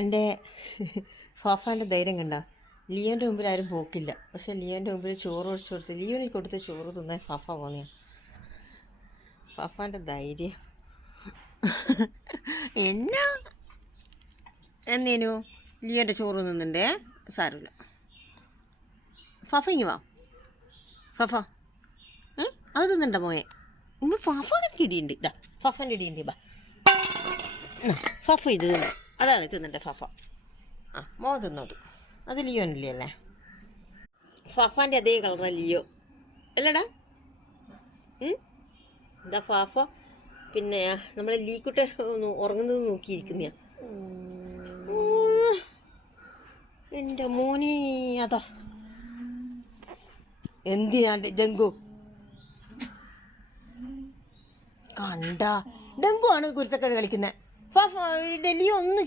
എൻ്റെ ഫാഫാൻ്റെ ധൈര്യം കണ്ട. ലിയോൻ്റെ മുമ്പിൽ ആരും പോക്കില്ല. പക്ഷെ ലിയോൻ്റെ മുമ്പിൽ ചോറ് ഒഴിച്ചു കൊടുത്ത് ലിയോന് കൊടുത്ത് ചോറ് തിന്നാൻ ഫാഫ പോന്നെയാ. ഫാഫാൻ്റെ ധൈര്യം എന്നാ എന്നേനു ലിയോൻ്റെ ചോറ് തിന്നുണ്ടേ. സാരമില്ല. ഫാഫ ഇങ്ങ് വാ. ഫാഫ അത് തിന്നണ്ട മോയെ. ഇന്ന് ഫാഫാൻ്റെ ഇടിയുണ്ട്. ഇതാ ഫാഫാൻ്റെ ഇടിയുണ്ട്. ബാ ഫാഫ ഇത് തിന്നു. അതാണ് തിന്നണ്ടേ ഫാഫ. ആ മോ തിന്നത് അത് ലിയോനില്ലേ അല്ലേ. ഫാഫാൻ്റെ അതേ കളറാ ലിയോ അല്ലടാ. എന്താ ഫാഫ പിന്നെ നമ്മളെ ലീക്കുട്ട ഉറങ്ങുന്നത് നോക്കിയിരിക്കുന്ന എൻ്റെ മോനെ. അതാ എന്തിനാണ്ട് ഡെങ്കു കണ്ട. ഡെങ്കു ആണ് കുരുത്തക്കേട് കളിക്കുന്നത്. ഫാഫ ലിയോ ഒന്നും